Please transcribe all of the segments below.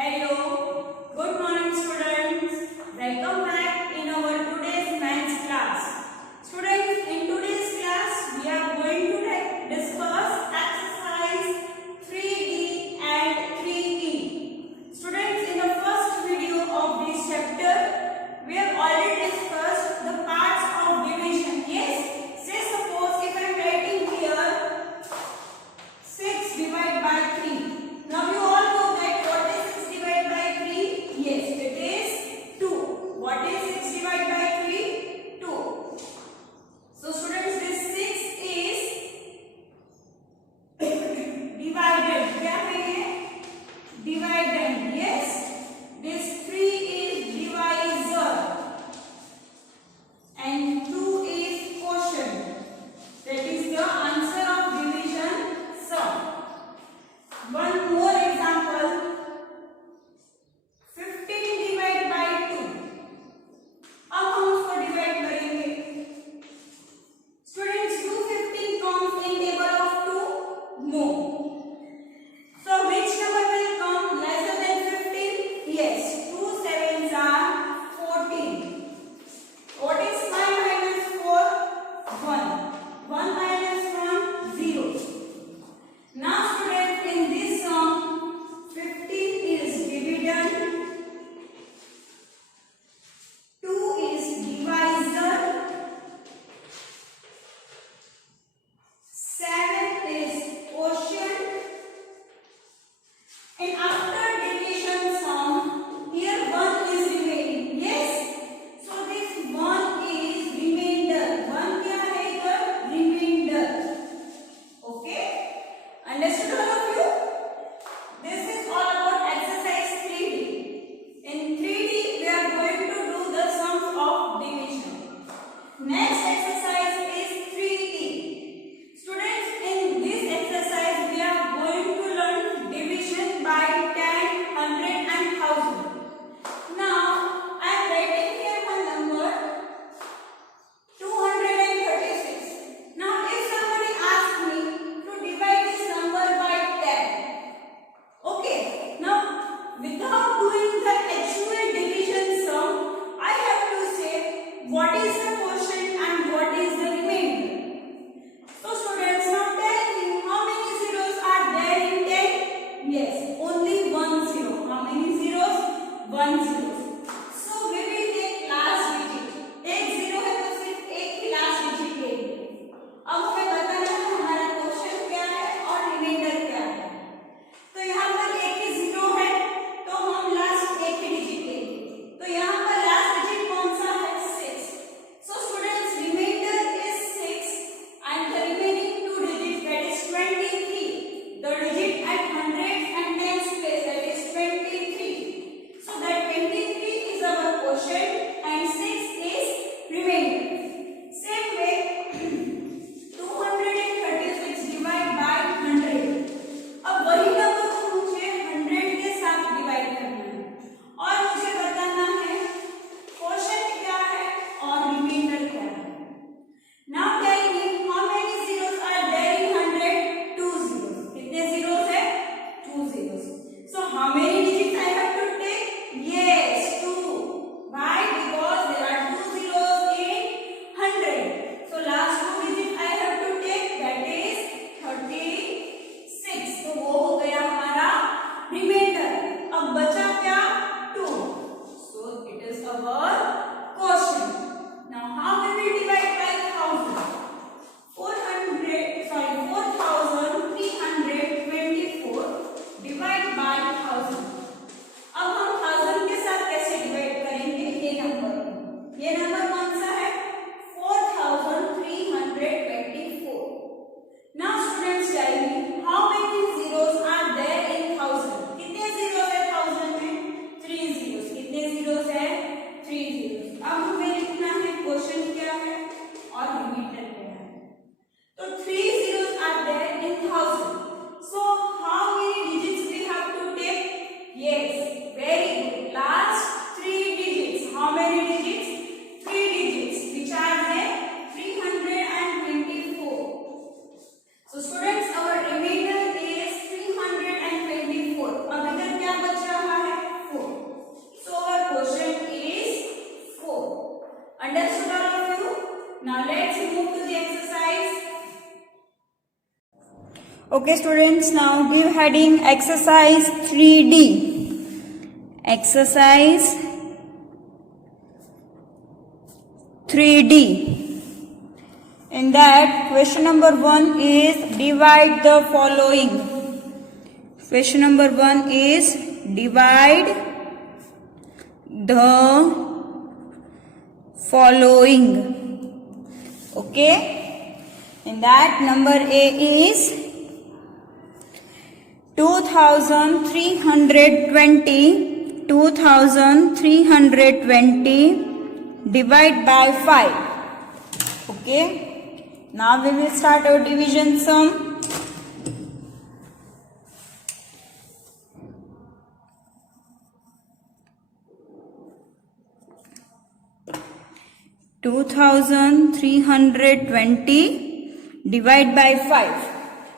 Hello, good morning students. Welcome back in our today's maths class. Students, in today's class we are going to discuss exercise 3D and 3E. Students, in the first video of this chapter we have already discussed the parts of division. Yes, say suppose if I am writing here 6 divided by 3. Now you all know that what is 6 divided by 3? Yes, it is 2. What is 6 divided by 3? 2. So students, this 6 is divided. क्या है ये? Dividend. Yes. This 3 is divisor and 2 is quotient. That is the answer of division sum. One more example, 15 divided by 2. अब हम उसको divide करेंगे. Students, do 15 comes in table of 2? No. So which number will come lesser than 15? Yes, 2 sevens are 14. What is 5 minus 4? 1. 1 minus 1, 0. Now students, in this sum 15 is dividend, 2 is divisor, 7 is quotient, and after division sum here 1 is remaining. Yes, so this 1 is remainder. 1 क्या है इधर? Remainder. Okay, understood all of you? This is all about exercise 3D. In 3D we are going to do the sums of division. Next exercise is 3E. Students, in this exercise we are going to learn division by 10, 100 and 1000. Now I am writing here one number 236. Now if somebody asks me to divide this number by 10, okay, now without doing the actual division sum I have to say what is the quotient and what is the remainder. So students, now tell me how many zeros are there in 10? Yes, only 1 zero. How many zeros? 1 zero. So we will take last digit. एक zero है तो सिर्फ एक ही last digit लेंगे. अब हमें बताना है हमारा क्वेश्चन क्या है और रिमाइंडर क्या है. तो यहाँ पर एक ही जीरो है तो हम लास्ट एक ही डिजिट लेंगे. तो यहाँ पर लास्ट डिजिट कौन सा है? 6. So students, remainder is 6 and the remaining two digits, that is 23. The digit at hundreds and tens place, that is 23. So that 23 is our quotient and 6 is remainder. Same way 236 divided by 100. अब वही number को मुझे 100 के साथ divide करना है और मुझे बताना है क्वोशिएंट क्या है और रिमाइंडर क्या है. Now tell me how many zeros are there in 100? 2 zeros. कितने zeros है? 2 zeros. So how many digits I have to take? Yes, 2. Why? Because there are 2 zeros in 100. So last two digits I have to take, that is 36. तो वो हो गया हमारा reminder. अब बचा क्या? 2. So it is our quotient. Now how we will divide by 1000? 4324 divide by 1000. अब हम 1000 के साथ कैसे डिवाइड करेंगे ये नंबर को? ये नंबर कौन सा है? 4324. Now students, tell me how many zeros are there in 1000? कितने zeros है 1000 let's move to the exercise. Okay students, now give heading exercise 3D. Exercise 3D. In that, question number 1 is divide the following. Question number 1 is divide the following. Okay. In that, number A is 2320 divide by 5. Okay. Now we will start our division sum. 2320 divide by 5.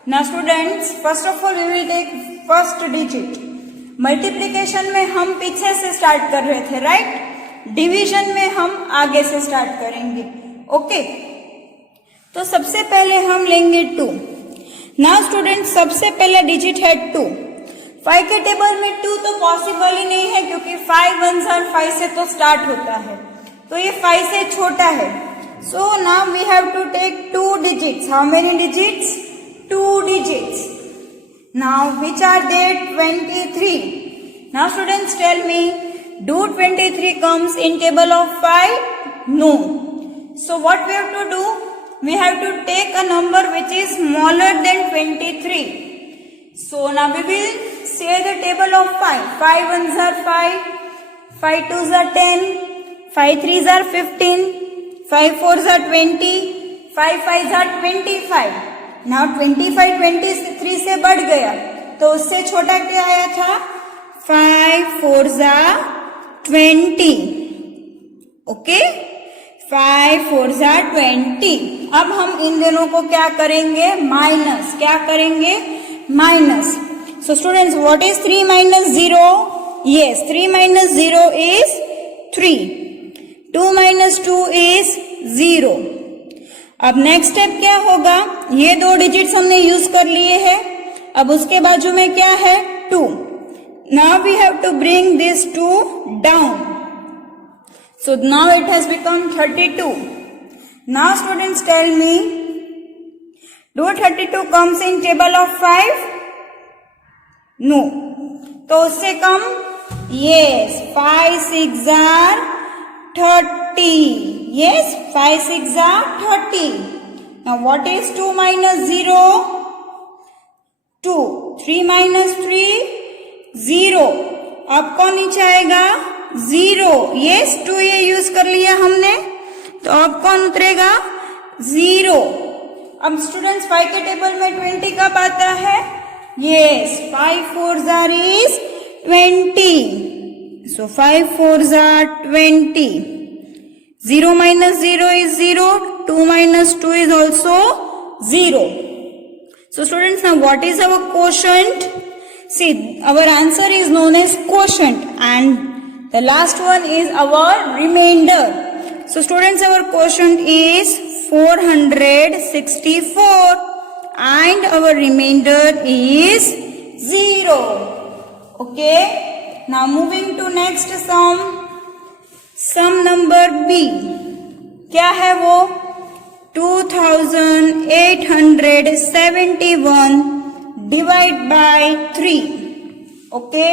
Now students, first of all we will take first digit. Multiplication में हम पीछे से start कर रहे थे, right? Division में हम आगे से स्टार्ट करेंगे. ओके. तो सबसे पहले हम लेंगे 2. नाउ स्टूडेंट, सबसे पहला डिजिट है 2. 5 के टेबल में 2 तो पॉसिबल ही नहीं है, क्योंकि 5 1s और 5 से तो स्टार्ट होता है, तो ये 5 से छोटा है. So now we have to take 2 digits. How many digits? 2 digits. Now which are they? 23. Now students tell me, do 23 comes in table of 5? No. So what we have to do? We have to take a number which is smaller than 23. So now we will say the table of 5. 5 1s are 5, 5 2s are 10, 5 3s are 15, 5 4s are 20, 5 5s are 25. Now 25 23 से बढ़ गया, तो उससे छोटा क्या आया था? 5 4s are 20. Okay, 5 4s are 20. अब हम इन दोनों को क्या करेंगे? माइनस. क्या करेंगे? Minus. So students, what is 3 minus 0? Yes, 3 minus 0 is 3. 2 minus 2 is 0. अब नेक्स्ट स्टेप क्या होगा? ये 2 डिजिट्स हमने यूज कर लिए हैं. अब उसके बाजू में क्या है? 2. Now we have to bring this 2 down. So now it has become 32. Now students tell me, do 32 comes in table of 5? No. तो उससे कम? Yes, 5 6 are 30. Yes, 5 6 are 30. Now what is 2 minus 0? 2. 3 minus 3? 0. अब कौन नीचे आएगा? 0. Yes, 2 ये use कर लिया हमने, तो अब कौन उतरेगा? 0. अब स्टूडेंट्स, 5 के टेबल में 20 कब आता है? Yes, 5 4s are is 20. So 5 4s are 20. 0 minus 0 is 0. 2 minus 2 is also 0. So students, now what is our quotient? See, our answer is known as quotient, and the last one is our remainder. So students, our quotient is 464 and our remainder is 0. Okay. Now moving to next sum. Sum number B क्या है वो? 2871 divide by 3. Okay.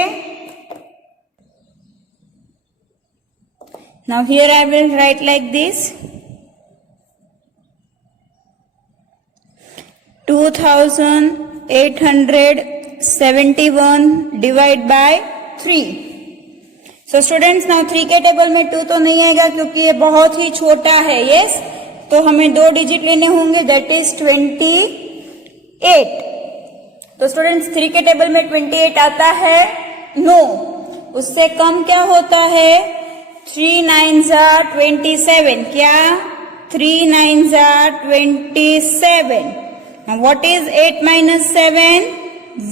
Now here I will write like this. 2871 divide by 3. So students, now 3 के table में 2 तो नहीं आएगा, क्योंकि ये बहुत ही छोटा है. यस, तो हमें 2 डिजिट लेने होंगे, दैट इज 28. तो स्टूडेंट्स, 3 के टेबल में 28 आता है? नो. उससे कम क्या होता है? 3 9s are 27. क्या? 3 9s are 27. Now what is 8 minus 7?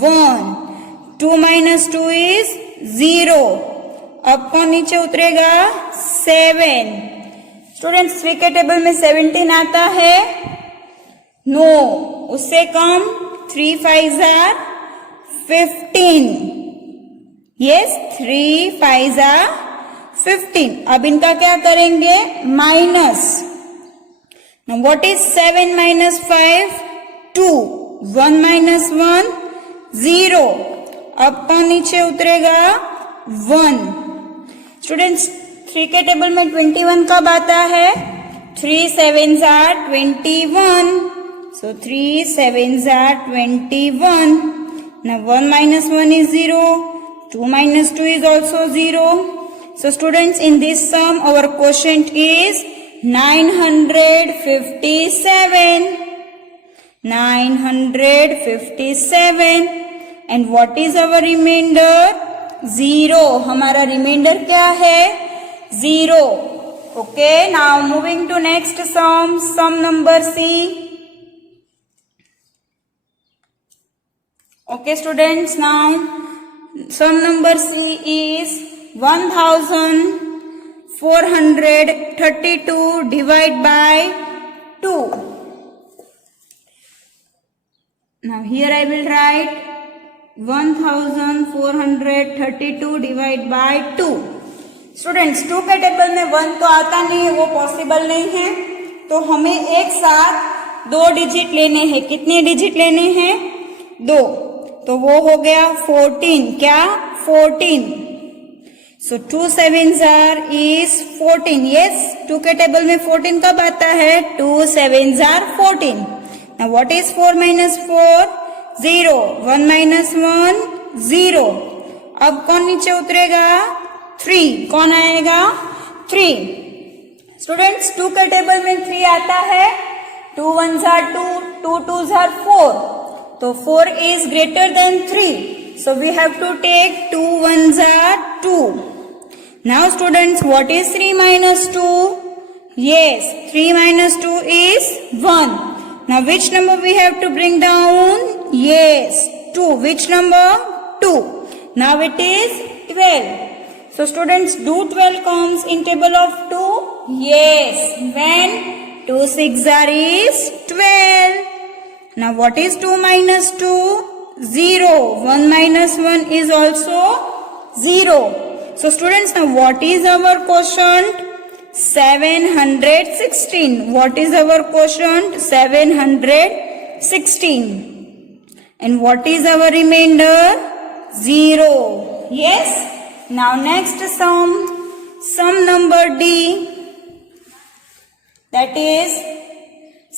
1. 2 minus 2 is 0. अब कौन नीचे उतरेगा? 7. स्टूडेंट्स 3 के टेबल में 17 आता है? नो, उससे कम। 3 5 आर 15। Yes, 3 5 are 15। अब इनका क्या करेंगे? Minus. Now what is 7 minus 5? 2। 1 minus 1 0। अब कौन नीचे उतरेगा? 1। स्टूडेंट्स 3 के टेबल में 21 कब आता है? 3 7s are 21. So 3 7s are 21. Now 1 minus 1 is 0. 2 minus 2 is also 0. So students, in this sum our quotient is 957. 957. And what is our remainder? 0. हमारा रिमाइंडर क्या है? 0. Okay, now moving to next sum, sum number C. Okay students, now sum number C is 1432 divided by 2. Now here I will write 1432 divided by 2. Students 2 के table में 1 तो आता नहीं है, वो पॉसिबल नहीं है, तो हमें एक साथ 2 डिजिट लेने हैं। कितने डिजिट लेने हैं? 2। तो वो हो गया 14। क्या? 14। सो 2 7s are is 14. यस, 2 के टेबल में 14 कब आता है? 2 7s are 14. Now what is 4 minus 4? 0। 1 minus 1 0। अब कौन नीचे उतरेगा? 3। कौन आएगा? 3। स्टूडेंट्स 2 के टेबल में 3 आता है। 2 1s are 2, 2 2s are 4. तो 4 is greater than 3. So we have to take 2 1s are 2. Now students, what is 3 minus 2? Yes, 3 minus 2 is 1. Now which number we have to bring down? Yes, 2. Which number? 2. Now it is 12. So students, do 12 comes in table of 2? Yes, when 2 6 are is 12. Now what is 2 minus 2? 0. 1 minus 1 is also 0. So students, now what is our quotient? 716. What is our quotient? 716. And what is our remainder? 0. Yes. Now next sum, sum number D, that is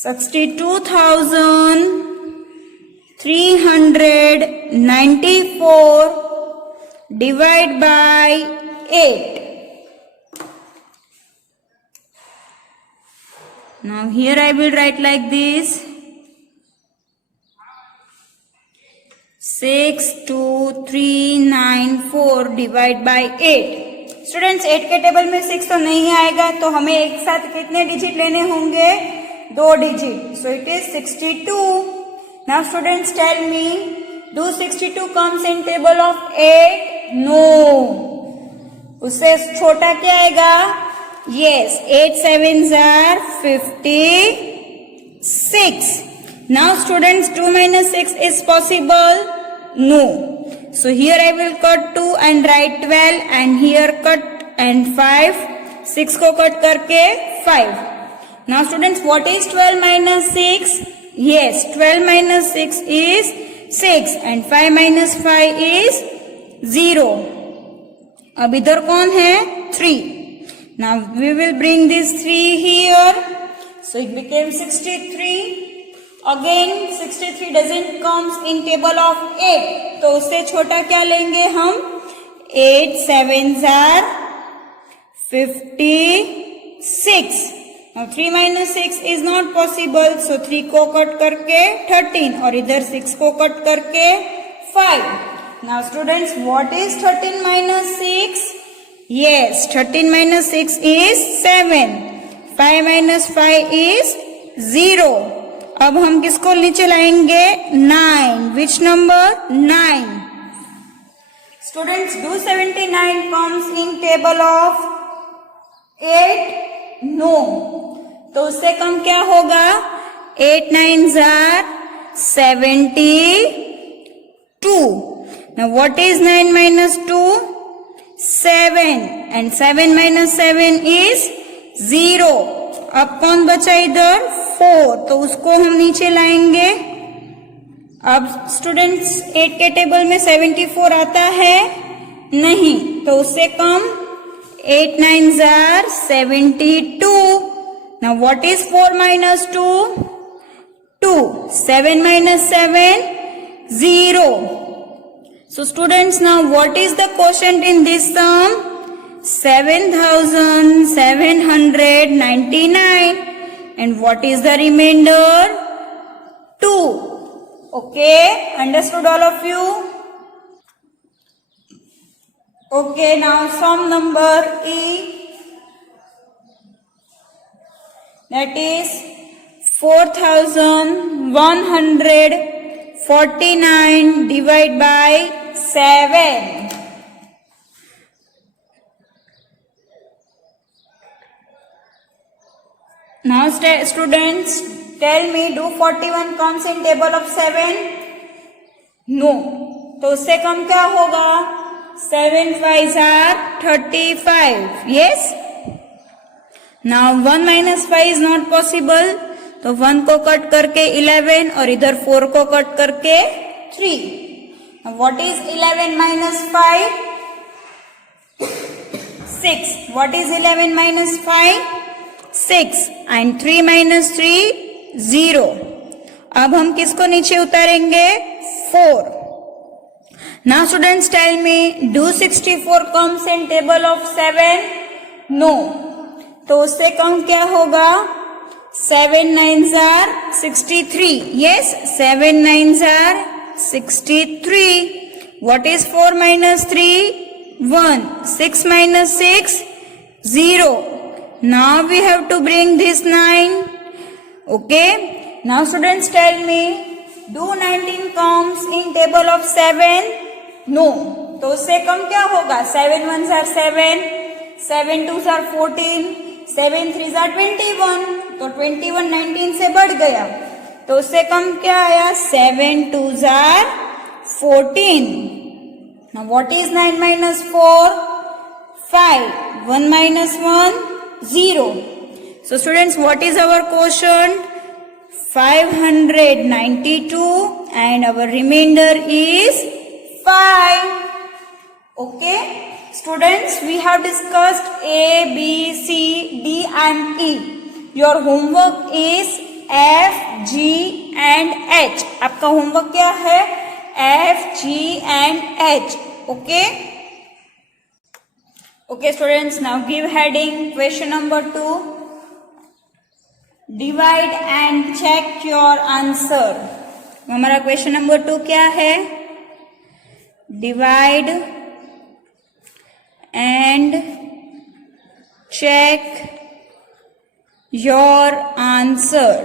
62,394 divided by 8. Now here I will write like this. 62394 divided by 8. Students 8 के table में 6 तो नहीं आएगा, तो हमें एक साथ कितने डिजिट लेने होंगे? 2 डिजिट. So it is 62. Now students tell me, do 62 comes in table of 8? No, उससे छोटा क्या आएगा? Yes, 8 7s are 56. Now students, 2 minus 6 is possible? No. So here I will cut 2 and write 12, and here cut and 5. 6 को cut करके 5. Now students, what is 12 minus 6? Yes, 12 minus 6 is 6 and 5 minus 5 is 0. अब इधर कौन है? 3. Now we will bring this 3 here. So it became 63. Again 63 doesn't comes in table of 8. तो उससे छोटा क्या लेंगे हम? 8 7s are 56. Now 3 minus 6 is not possible. So 3 को कट करके 13 और इधर 6 को कट करके 5. Now students, what is 13 minus 6? Yes, 13 minus 6 is 7. 5 minus 5 is 0. अब हम किसको नीचे लाएंगे? 9. Which number? 9. Students, do 79 comes in table of 8? No, तो उससे कम क्या होगा? 8 9s are 72. Now what is 9 minus 2? 7, and 7 minus 7 is 0. अब कौन बचा इधर? 4, तो उसको हम नीचे लाएंगे. अब स्टूडेंट्स 8 के टेबल में 74 आता है? नहीं, तो उससे कम 8 9s are 72. Now what is 4 minus 2? 2. 7 minus 7? 0. So students, now what is the quotient in this sum? 7799. And what is the remainder? 2. Okay, understood all of you? Okay, now sum number E, that is 4149 divided by 7. Now students, tell me, do 41 comes in table of 7? No, तो उससे कम क्या होगा? 7 5s are 35. Yes? Now 1 minus 5 is not possible, तो 1 को cut करके 11 और इधर 4 को कट करके 3. Now what is 11 minus 5? 6. What is 11 minus 5? 6. And 3 minus 3? 0. अब हम किसको नीचे उतारेंगे? 4. Now students, tell me, do 64 comes in table of 7? No. तो उससे कम क्या होगा? 7 9s are 63. Yes, 7 9s are 63. What is 4 minus 3? 1. 6 minus 6? 0. Now we have to bring this 9. Okay. Now students, tell me, do 19 comes in table of 7? No. तो उससे कम क्या होगा? 7 1s are 7. 7 2s are 14. 7 3s are 21. तो 21 19 से बढ़ गया, तो उससे कम क्या आया? 7 2s are 14. Now what is 9 minus 4? 5. 1 minus 1? 0. So students, what is our quotient? 592, and our remainder is 5. Okay. Students, we have discussed A, B, C, D and E. Your homework is F, G and H. आपका homework क्या है? F, G and H. Okay. Okay students, now give heading question number 2. Divide and check your answer. हमारा question number 2 क्या है? Divide and check your answer.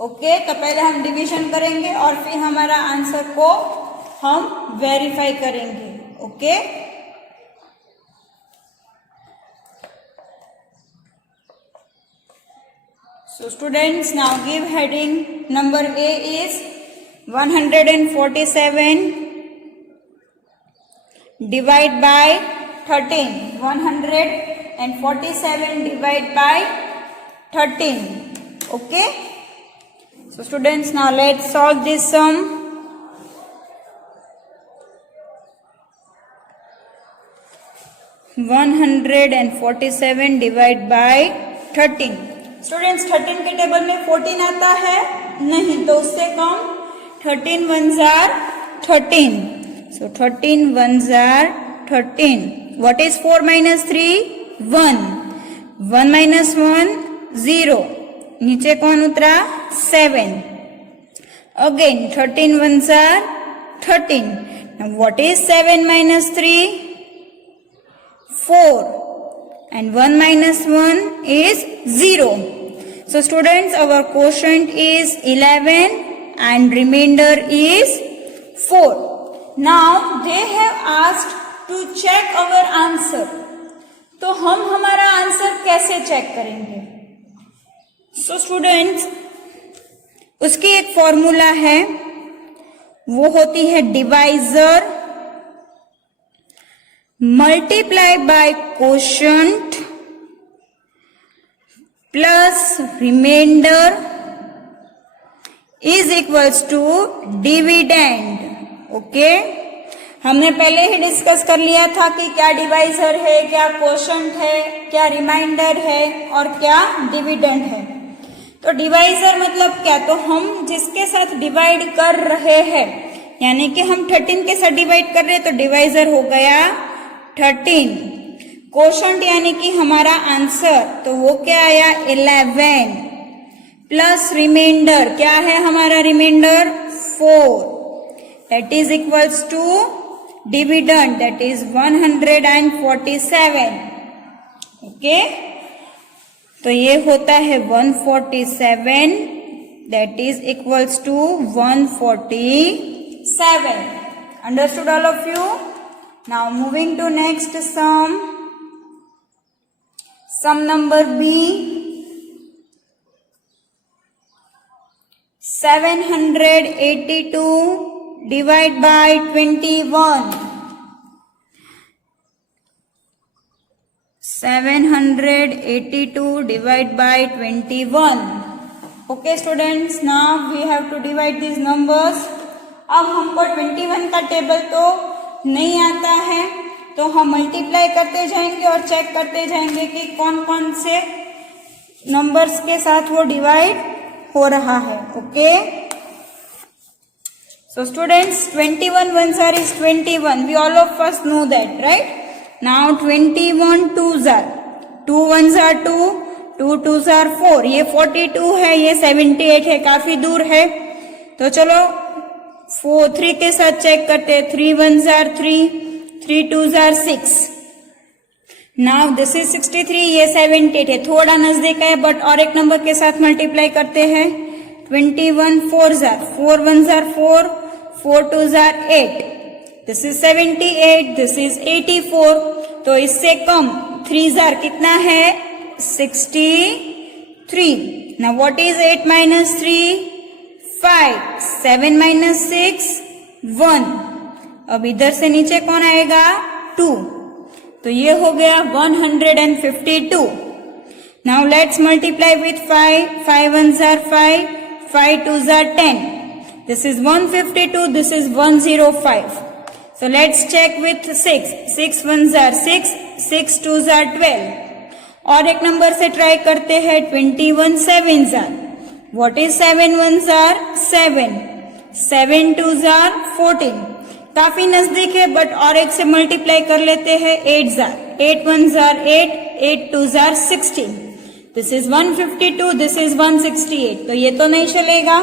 Okay, तो पहले हम division करेंगे और फिर हमारा आंसर को हम वेरीफाई करेंगे. Okay. So students, now give heading. Number A is 147 divide by 13. 147 divide by 13. Okay. So students, now let's solve this sum. 147 divide by 13. Students 13 के टेबल में 14 आता है? नहीं, तो उससे कम 13 1s are 13. So 13 1s are 13. What is 4 minus 3? 1. 1 minus 1? 0. नीचे कौन उतरा? 7. Again 13 1s are 13. Now what is 7 minus 3? 4. And 1 minus 1 is 0. So students, our quotient is 11 and remainder is 4. Now they have asked to check our answer. तो हम हमारा answer कैसे check करेंगे? So students, उसकी एक फॉर्मूला है, वो होती है divisor multiply by quotient plus remainder is equals to dividend. Okay, हमने पहले ही डिस्कस कर लिया था कि क्या डिवाइजर है, क्या कोशंट है, क्या रिमाइंडर है और क्या डिविडेंड है। तो डिवाइजर मतलब क्या? तो हम जिसके साथ डिवाइड कर रहे हैं, यानी कि हम 13 के साथ डिवाइड कर रहे हैं तो डिवाइजर हो गया 13। कोशंट यानी कि हमारा आंसर, तो वो क्या आया 11 प्लस रिमाइंडर, क्या है हमारा remainder 4, that is equals to dividend, that is 147। Okay, तो ये होता है 147, that is equals to 147। Understood all of you? Now moving to next sum, sum number B, 782 divide by 21. 782 divide by 21. Okay students, now we have to divide these numbers. अब हमको 21 का table तो नहीं आता है, तो हम मल्टीप्लाई करते जाएंगे और चेक करते जाएंगे कि कौन कौन से नंबर्स के साथ वो डिवाइड हो रहा है। Okay, so students, 21 ones are is 21, we all of us know that, right? Now 21 twos are, 2 ones are 2, 2 twos are 4, ये 42 है, ये 78 है, काफी दूर है। तो चलो 3 के साथ चेक करते हैं, 3 ones are 3, 3 twos are 6. Now this is 63, ये 78 है, थोड़ा नजदीक है, बट और एक नंबर के साथ मल्टीप्लाई करते हैं। 21 4s are, 4 ones are 4, 4 twos are 8, this is 78, this is 84, तो इससे कम 3s are कितना है 63. Now what is 8 minus 3? 5, 7 minus 6 1. अब इधर से नीचे कौन आएगा 2, तो ये हो गया 152. Now let's multiply with 5, 5 ones are 5, 5 twos are 10. This is 152, this is 105. So let's check with 6, 6 ones are 6, 6 twos are 12. और एक नंबर से ट्राई करते हैं, 21 sevens are. What is 7 ones are? 7, 7 twos are 14. काफी नजदीक है, बट और एक से मल्टीप्लाई कर लेते हैं, 8s are, 8 ones are 8, 8 twos are 16. This is 152, this is 168. तो ये तो नहीं चलेगा,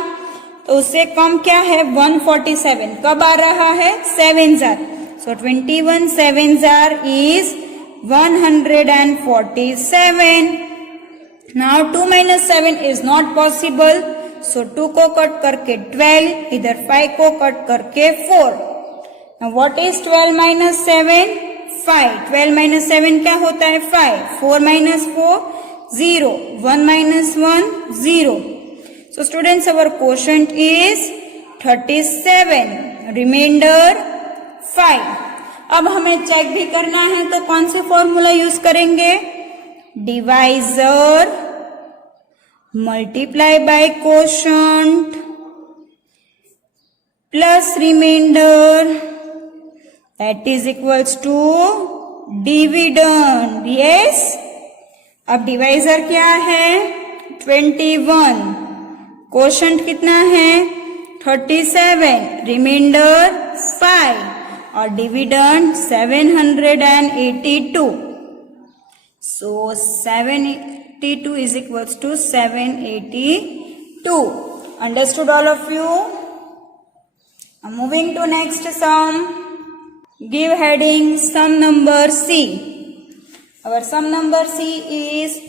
तो उससे कम क्या है 147. कब आ रहा है 7s are. So 21 7s are is 147. Now 2 minus 7 is not possible. So 2 को कट करके 12, इधर 5 को कट करके 4. Now what is 12 minus 7? 5. 12 minus 7 क्या होता है 5. 4 minus 4 0. 1 minus 1 0. So students, our quotient is 37. Remainder 5. अब हमें चेक भी करना है, तो कौन से फॉर्मूला यूज करेंगे? Divisor multiply by quotient plus remainder, that is equals to dividend. Yes, अब डिवाइजर क्या है 21, कोशंट कितना है 37, रिमाइंडर 5 और dividend 782. So 782 is equals to 782. Understood all of you? Now moving to next sum. Give heading sum number C. Our sum number C is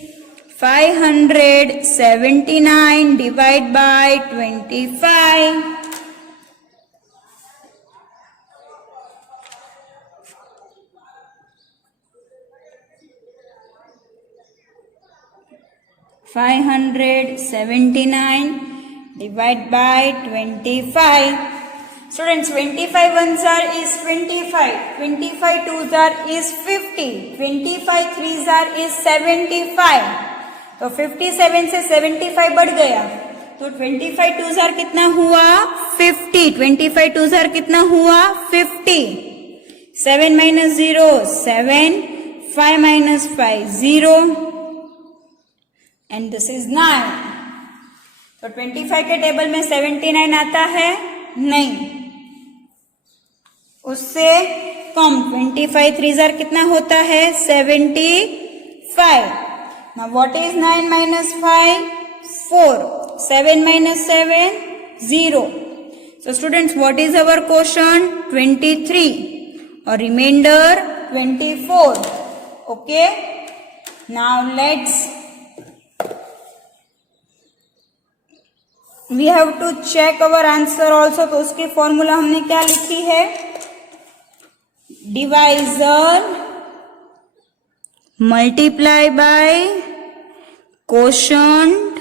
579 divided by 25. 579 divide by 25. Students, 25 ones are is 25, 25 twos are is 50, 25 threes are is 75. तो 57 से 75 बढ़ गया, तो 25 twos are कितना हुआ 50, 25 twos are कितना हुआ 50. 7 minus 0 7, 5 minus 5 0, and this is 9. तो 25 के टेबल में 79 आता है नहीं, उससे कम 25 थ्रीज आर कितना होता है 75. Now what is 9 minus 5 4, 7 minus 7 0. So students, what is our quotient 23 or remainder 24. Okay, now we have to check our answer also. तो उसकी फॉर्मूला हमने क्या लिखी है, divisor multiply by quotient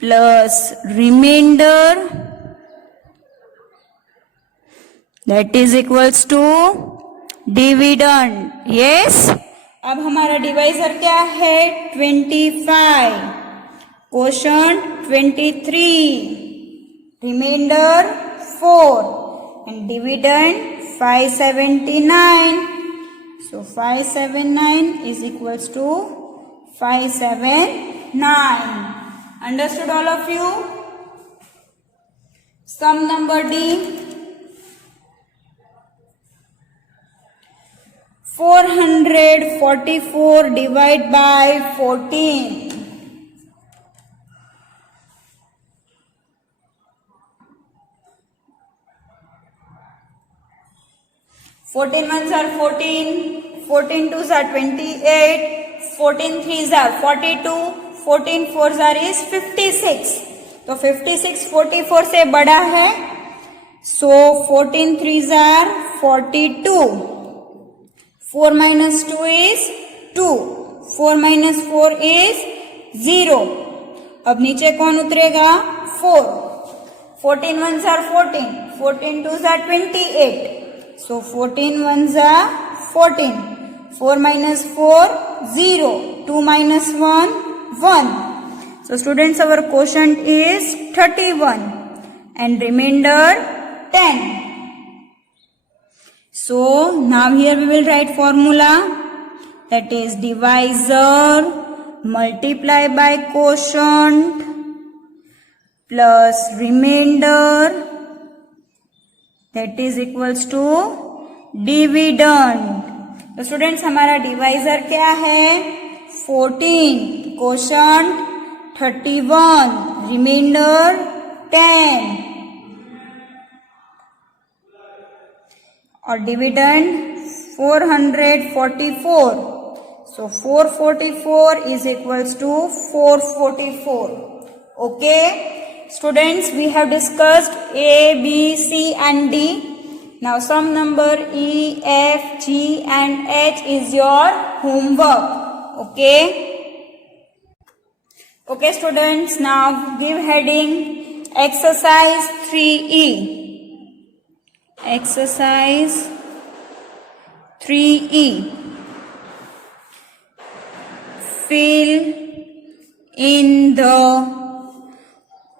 plus remainder that is equals to dividend. Yes, अब हमारा divisor क्या है 25, quotient 23, remainder 4 and dividend 579. So 579 is equals to 579. Understood all of you? Sum number D. 444 divided by 14. 14 ones are 14, 14 twos are 28, 14 threes are 42, 14 fours are is 56. तो 56 44 से बड़ा है, so 14 threes are 42. 4 minus 2 is 2, 4 minus 4 is 0. अब नीचे कौन उतरेगा 4. 14 ones are 14, 14 twos are 28. So 14 ones are 14. 4 minus 4 0. 2 minus 1 1. So students, our quotient is 31 and remainder 10. So now here we will write formula, that is divisor multiply by quotient plus remainder that is equals to dividend. तो students, हमारा divisor क्या है 14, quotient 31, reminder 10 और dividend 444. So 444 is equals to 444. Okay. Students, we have discussed A, B, C and D. Now sum number E, F, G and H is your homework. Okay. Okay students, now give heading exercise 3E. Exercise 3E. Fill in the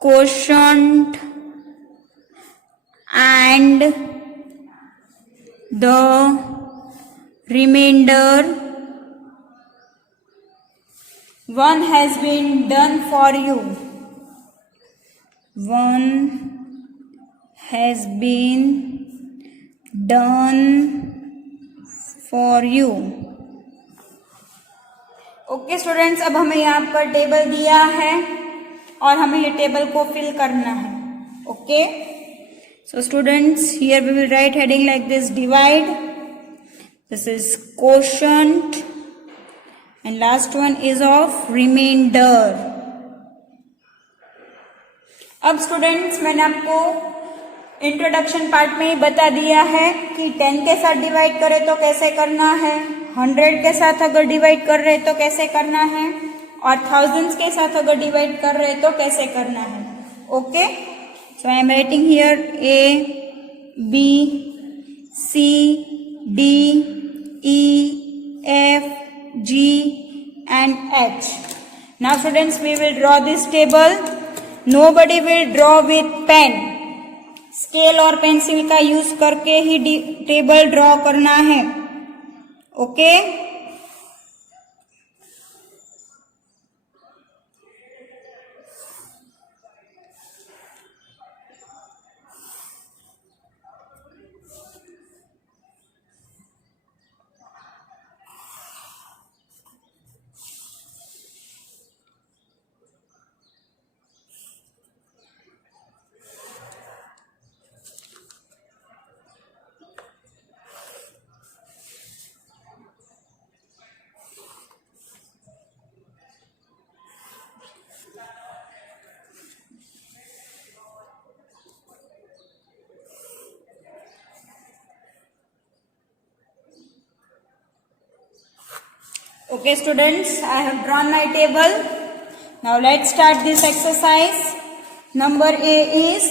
quotient and the remainder. One has been done for you. One has been done for you. Okay students, अब हमें यहाँ पर table दिया है और हमें ये table को फिल करना है. Okay, so students, here we will write heading like this, divide, this is quotient and last one is of remainder. अब स्टूडेंट्स, मैंने आपको इंट्रोडक्शन पार्ट में ही बता दिया है कि 10 के साथ डिवाइड करें तो कैसे करना है, 100 के साथ अगर डिवाइड कर रहे तो कैसे करना है, और थाउजेंड्स के साथ अगर डिवाइड कर रहे तो कैसे करना है. Okay, so I am writing here A, B, C, D, E, F, G and H. Now students, we will draw this table. Nobody will draw with pen. Scale और पेंसिल का यूज करके ही table draw करना है. Okay, okay students, I have drawn my table. Now let's start this exercise. Number A is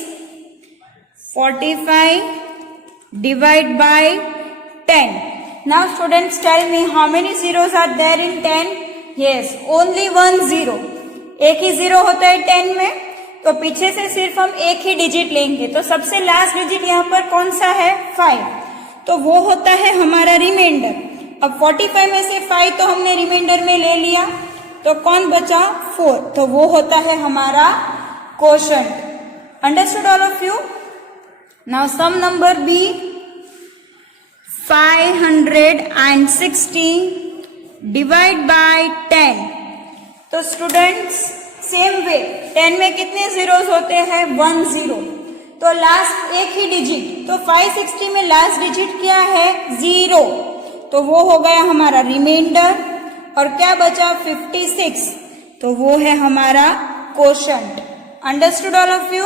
45 divided by 10. Now students, tell me how many zeros are there in 10? Yes, only one zero. एक ही zero होता है 10 में, तो पीछे से सिर्फ हम एक ही डिजिट लेंगे. तो सबसे लास्ट डिजिट यहाँ पर कौन सा है? 5. तो वो होता है हमारा रिमाइंडर. अब 45 में से 5 तो हमने रिमाइंडर में ले लिया, तो कौन बचा? 4. तो वो होता है हमारा quotient. Understood all of you? Now sum number B, 560 divide by 10. तो स्टूडेंट्स, सेम वे 10 में कितने जीरोस होते हैं? 1 0. तो लास्ट एक ही डिजिट, तो 560 में लास्ट डिजिट क्या है? 0. तो वो हो गया हमारा रिमाइंडर. और क्या बचा? 56. तो वो है हमारा quotient. Understood all of you?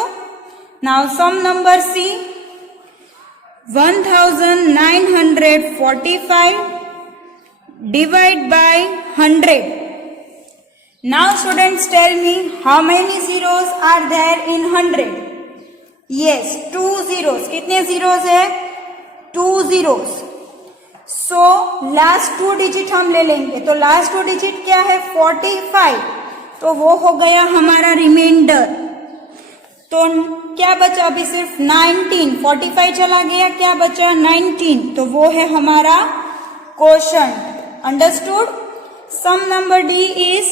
Now sum number C, 1945 divide by 100. Now students, tell me how many zeros are there in 100? Yes, 2 zeros. कितने zeros है? 2 zeros. So last 2 digit हम ले लेंगे. तो last 2 digit क्या है? 45. तो वो हो गया हमारा रिमाइंडर. तो क्या बचा? अभी सिर्फ 19. 45 चला गया, क्या बचा? 19. तो वो है हमारा quotient. Understood? Sum number D is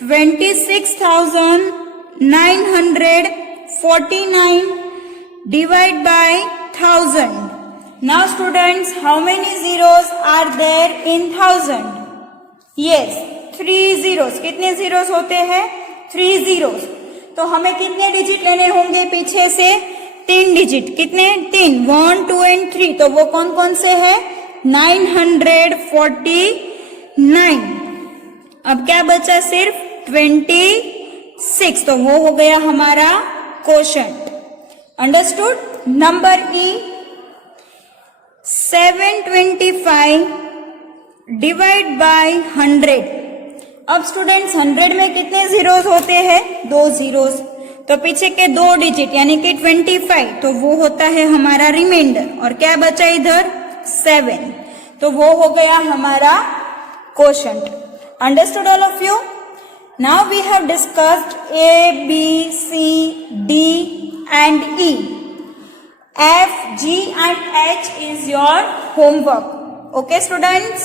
26,949 divide by 1000. Now students, how many zeros are there in 1000? Yes, 3 zeros. कितने zeros होते हैं? 3 zeros. तो हमें कितने डिजिट लेने होंगे पीछे से? 3 डिजिट. कितने? 3. 1, 2 and 3. तो वो कौन कौन से है? 949. अब क्या बचा? सिर्फ 26. तो वो हो गया हमारा quotient. Understood? Number E, 725 divide by 100. अब स्टूडेंट्स, 100 में कितने जीरोस होते हैं? 2 जीरोस. तो पीछे के 2 डिजिट यानी कि 25. तो वो होता है हमारा रिमाइंडर. और क्या बचा इधर? 7. तो वो हो गया हमारा quotient. Understood all of you? Now we have discussed A, B, C, D and E. F, G and H is your homework. Okay students?